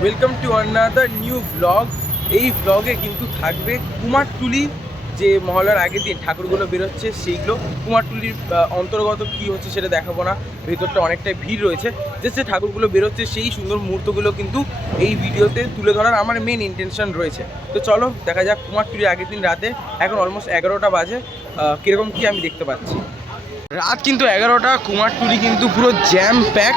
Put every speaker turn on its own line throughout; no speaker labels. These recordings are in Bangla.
Welcome to another new blog এই ব্লগে কিন্তু থাকবে কুমারটুলি, যে মহলার আগের দিন ঠাকুরগুলো বেরোচ্ছে, সেইগুলো। কুমারটুলির অন্তর্গত কি হচ্ছে সেটা দেখাবো না। ভেতরটা অনেকটাই ভিড় রয়েছে। যে সে ঠাকুরগুলো বেরোচ্ছে, সেই সুন্দর মুহূর্তগুলো কিন্তু এই ভিডিওতে তুলে ধরার আমার মেন ইন্টেনশন রয়েছে। তো চলো, দেখা যাক কুমারটুলির আগের দিন রাতে। এখন অলমোস্ট এগারোটা বাজে। কীরকম কি আমি দেখতে পাচ্ছি? রাত কিন্তু এগারোটা, কুমারটুলি কিন্তু পুরো জ্যাম প্যাক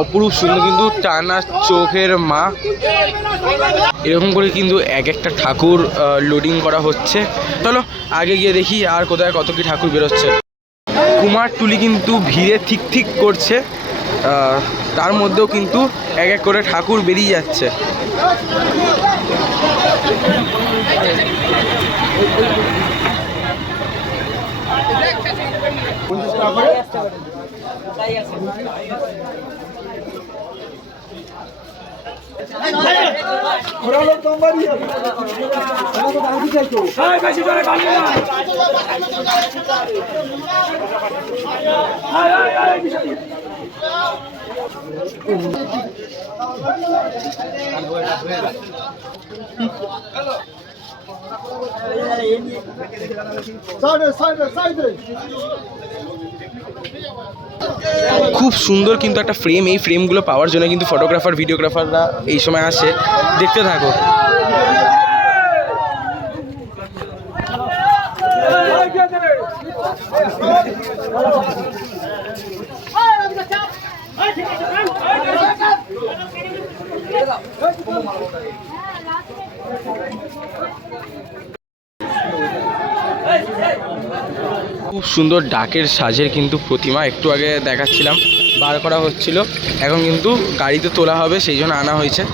অপরূপ সুন্দর কিন্তু টানা চোখের মা। এরকম করে কিন্তু এক একটা ঠাকুর লোডিং করা হচ্ছে। চলো, আগে গিয়ে দেখি আর কোথায় কত কি ঠাকুর বেরোচ্ছে। কুমার টুলি কিন্তু ভিড়ে ঠিক ঠিক করছে। তার মধ্যেও কিন্তু এক এক করে ঠাকুর বেরিয়ে যাচ্ছে। হ্যালো সাইডে সাইডে সাইডে খুব সুন্দর কিন্তু একটা ফ্রেম এই ফ্রেমগুলো পাওয়ার জন্য কিন্তু ফটোগ্রাফার ভিডিওগ্রাফাররা এই সময় আসে দেখতে থাকো সুন্দর ডাকের সাজের কিন্তু প্রতিমা, একটু আগে দেখাচ্ছিলাম, বার করা হচ্ছিল। এখন কিন্তু গাড়িতে তোলা হবে, সেই জন্য আনা হয়েছে।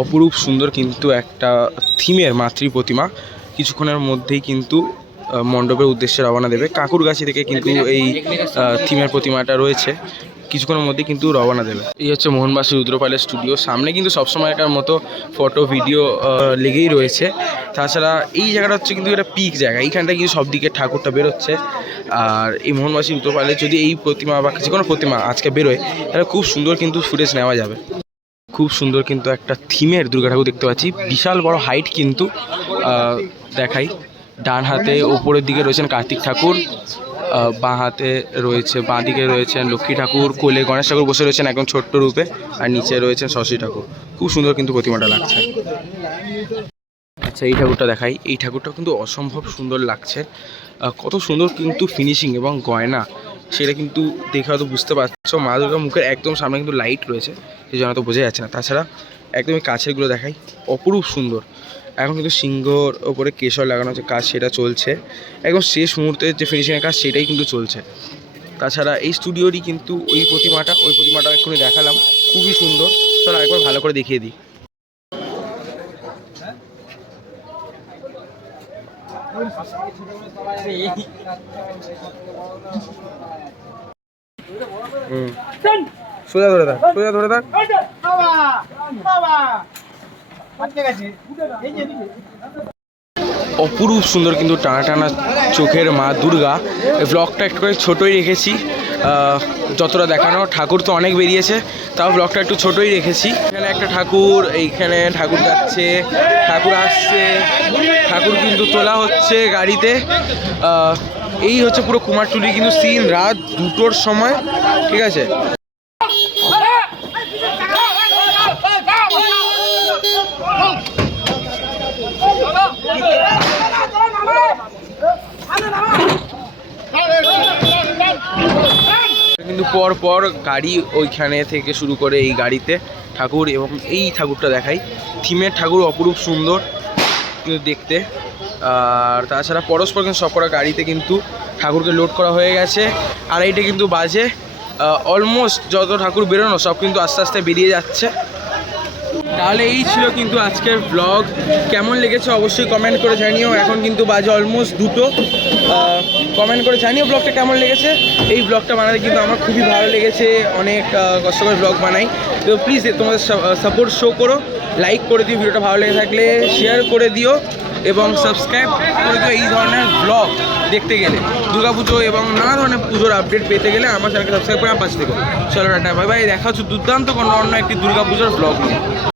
অপরূপ সুন্দর কিন্তু একটা থিমের মাতৃ প্রতিমা। কিছুক্ষণের মধ্যেই কিন্তু মণ্ডপের উদ্দেশ্যে রওনা দেবে। কাকুরগাছি থেকে কিন্তু এই থিমের প্রতিমাটা রয়েছে। কিছুক্ষণের মধ্যে কিন্তু রওনা দেবে। এই হচ্ছে মোহনবাসী রুদ্রপালের স্টুডিও সামনে কিন্তু সবসময়কার মতো ফটো ভিডিও লেগেই রয়েছে। তাছাড়া এই জায়গাটা হচ্ছে কিন্তু একটা পিক জায়গা। এইখানটা কিন্তু সব দিকে ঠাকুরটা বেরোচ্ছে। আর এই মোহনবাসী রুদ্রপালে যদি এই প্রতিমা বা যে কোনো প্রতিমা আজকে বেরোয়, তাহলে খুব সুন্দর কিন্তু ফুটেজ নেওয়া যাবে। খুব সুন্দর কিন্তু একটা থিমের দুর্গা ঠাকুর দেখতে পাচ্ছি। বিশাল বড় হাইট কিন্তু দেখাই। ডান হাতে ওপরের দিকে রয়েছেন কার্তিক ঠাকুর বাঁ হাতে রয়েছে, বাঁ দিকে রয়েছেন লক্ষ্মী ঠাকুর, কোলে গণেশ ঠাকুর বসে রয়েছেন একদম ছোট্ট রূপে, আর নিচে রয়েছেন সরস্বতী ঠাকুর। খুব সুন্দর কিন্তু প্রতিমাটা লাগছে। আচ্ছা এই ঠাকুরটা দেখাই। এই ঠাকুরটা কিন্তু অসম্ভব সুন্দর লাগছে। কত সুন্দর কিন্তু ফিনিশিং এবং গয়না। সেটা কিন্তু দেখে হয়তো বুঝতে পারছ। মা দুর্গার মুখের একদম সামনে কিন্তু লাইট রয়েছে, সেই জন্য তো বোঝা যাচ্ছে না। তাছাড়া একদমই কাছেরগুলো দেখাই, অপরূপ সুন্দর। এখন কিন্তু সিংহর ওপরে কেশর লাগানো যে কাজ সেটা চলছে। একদম শেষ মুহূর্তের যে ফিনিশিংয়ের কাজ, সেটাই কিন্তু চলছে। তাছাড়া এই স্টুডিওরই কিন্তু ওই প্রতিমাটা ওই প্রতিমাটা এক্ষুনি দেখালাম, খুবই সুন্দর। চলো আরেকবার ভালো করে দেখিয়ে দিই। সোজা ধরে থাক, সোজা ধরে থাক। অপরূপ সুন্দর কিন্তু টানা টানা চোখের মা দুর্গা। ব্লগটা একটু করে ছোটোই রেখেছি। যতটা দেখানো ঠাকুর তো অনেক বেরিয়েছে তাও ব্লগটা একটু ছোটই রেখেছি এখানে একটা ঠাকুর এইখানে ঠাকুর যাচ্ছে ঠাকুর আসছে ঠাকুর কিন্তু তোলা হচ্ছে গাড়িতে এই হচ্ছে পুরো কুমারটুলি কিন্তু সিন রাত দুটোর সময় ঠিক আছে কিন্তু পর পর গাড়ি ওইখানে থেকে শুরু করে এই গাড়িতে ঠাকুর এবং এই ঠাকুরটা দেখাই। থিমের ঠাকুর অপরূপ সুন্দর দেখতে। আর তাছাড়া পরস্পর কিন্তু সব গাড়িতে কিন্তু ঠাকুরকে লোড করা হয়ে গেছে। আর এইটা কিন্তু বাজে। অলমোস্ট যত ঠাকুর বেরোনো সব কিন্তু আস্তে আস্তে বেরিয়ে যাচ্ছে। তাহলে এই ছিল কিন্তু আজকের ব্লগ কেমন লেগেছে অবশ্যই কমেন্ট করে জানিও। এখন কিন্তু বাজে অলমোস্ট দুটো। কমেন্ট করে জানিও ব্লগটা কেমন লেগেছে। এই ব্লগটা বানাতে কিন্তু আমার খুবই ভালো লেগেছে। অনেক কষ্ট করে ব্লগ বানাই। তো প্লিজ তোমাদের সাপোর্ট শো করো। লাইক করে দিও ভিডিওটা ভালো লেগে থাকলে। শেয়ার করে দিও। এবং সাবস্ক্রাইব করে দিও এই ধরনের ব্লগ দেখতে গেলে। দুর্গাপুজো এবং নানা ধরনের পুজোর আপডেট পেতে গেলে আমার চ্যানেলকে সাবস্ক্রাইব করে আমার পাশে চলো টাটা বাই বাই দেখা হচ্ছে দুর্দান্ত কোনো অন্য একটি দুর্গাপুজোর ব্লগ নিয়ে।